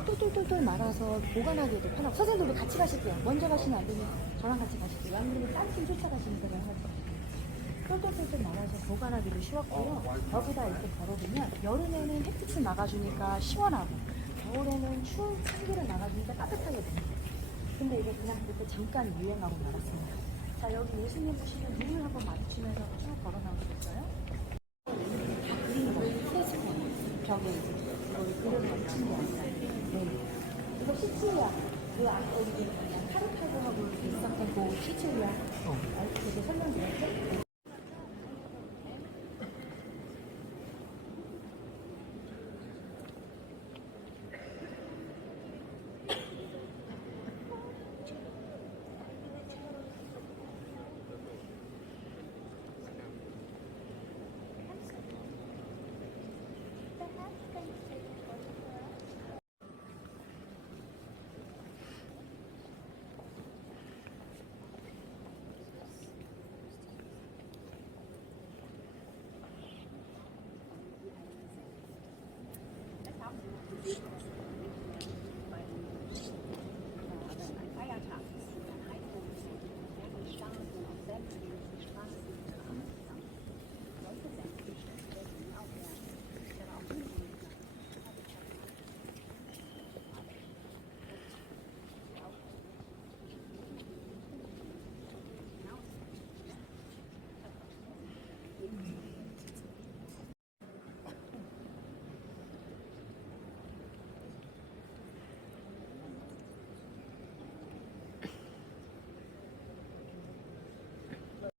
이렇게 똘똘똘똘 말아서 보관하기도 편하고. 선생님도 같이 가실게요. 먼저 가시면 안 되니 저랑 같이 가실게요. 양님이 딴팀 쫓아가시는 대로 하세요. 똘똘똘똘 말아서 보관하기도 쉬웠고요. 여기다 이렇게 걸어두면 여름에는 햇빛을 막아주니까 시원하고 겨울에는 추운 참기를 막아주니까 따뜻하게 됩니다. 근데 이게 그냥 그때 잠깐 유행하고 말았습니다. 자, 여기 예수님 보시면 눈을 한번 마주치면서 쭉 걸어 나오시겠어요? 다 그리는 거예요. 프레스코 벽에 이제 이걸 그려서 붙인 게 아니라. 네. 이거 시칠리아. 그 아까 우리 카르타고하고 있었던 그 시칠리아. 이렇게 설명드렸죠?